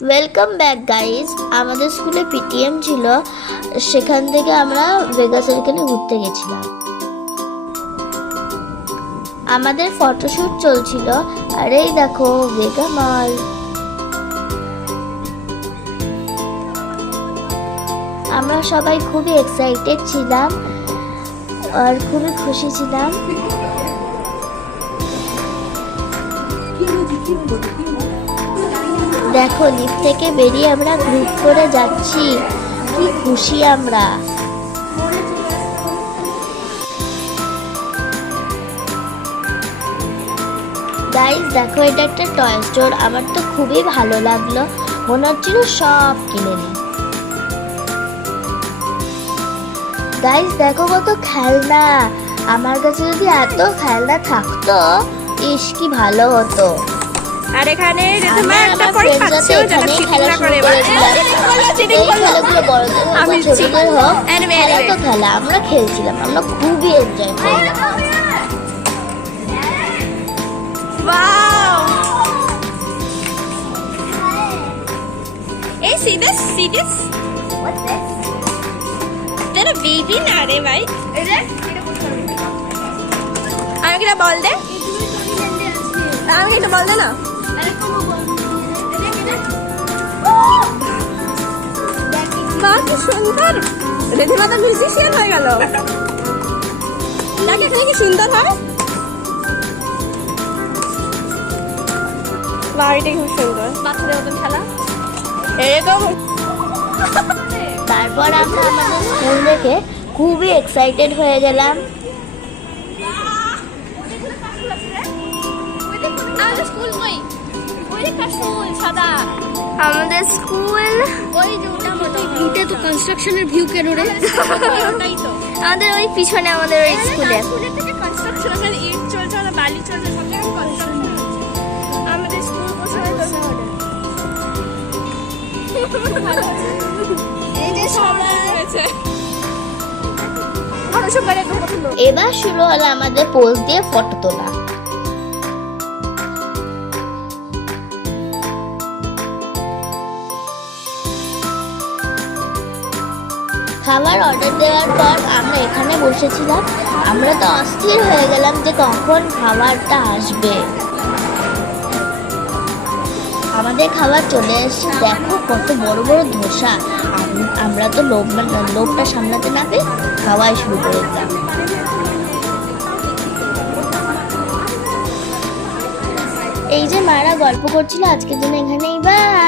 Welcome back guys. আমাদের স্কুলে PTM ছিল, সেখান থেকে আমরা ভেগা সার্কেলে ঘুরতে গেছিলাম। আমাদের ফটোশুট চলছিল, আর এই দেখো ভেগা মল। আমরা সবাই খুবই এক্সাইটেড ছিলাম আর খুবই খুশি ছিলাম। দেখো লিফট থেকে বেরিয়ে আমরা গ্রুপ করে যাচ্ছি, কি খুশি আমরা। গাইস দেখো, এটা একটা টয় স্টোর। আমার তো খুবই ভালো লাগলো, মনে হচ্ছিল সব কিনে নিই। গাইস দেখো কত খেলনা। আমার কাছে যদি এত খেলনা থাকতো, ইস কি ভালো হতো। আর এখানে ঋতুমা একটা পরি খাচ্ছে, ও যেন চিটিং না করে। চিটিং করলো। আমি ছোটদের হোক, খেলা তো খেলা, আমরা খেলছিলাম, আমরা খুবই এনজয় করলাম। Wow! Hey, see this? See this? What's this? They're a baby na re bhai. আমাকে এটা বল দে। আমাকে এটা বল দে না। বাহ কি সুন্দর। ঋতুমা তো মিউজিশিয়ান হয়ে গেল। দেখ এখানে কি সুন্দর হয়। বাড়িটা খুব সুন্দর, বাচ্চাদের মতন খেলা এরকম। তারপর আমরা আমাদের স্কুল দেখে খুবই এক্সাইটেড হয়ে গেলাম। আমাদের স্কুল কই? ওই একটা স্কুল সাদা। আমাদের স্কুল ওই যে ওটা ভিউটা তো কনস্ট্রাকশনের ভিউ কেন রে? ওটাই তো আমাদের ওই পিছনে আমাদের ওই স্কুলে। স্কুলের থেকে কনস্ট্রাকশন, ওখানে ইট চলছে, ওখানে বালি চলছে, সব জায়গায় কনস্ট্রাকশন। আমাদের স্কুল কোথায় তো এই যে সবাই আছে। আর সব গাড়ি একদম পছন্দ। এবার শুরু হলো আমাদের পোজ দিয়ে ফটো তোলা। খাবার অর্ডার দেওয়ার পর আমরা এখানে বসেছিলাম। আমরা তো অস্থির হয়ে গেলাম যে কখন খাবারটা আসবে। আমাদের খাবার চলে এসেছে। দেখো কত বড় বড় ধোসা। আমরা তো লোভটা সামলাতে না পেরে খাওয়াই শুরু করে দিলাম। এই যে মারা গল্প করছিল, আজকের জন্য এখানেই বাই।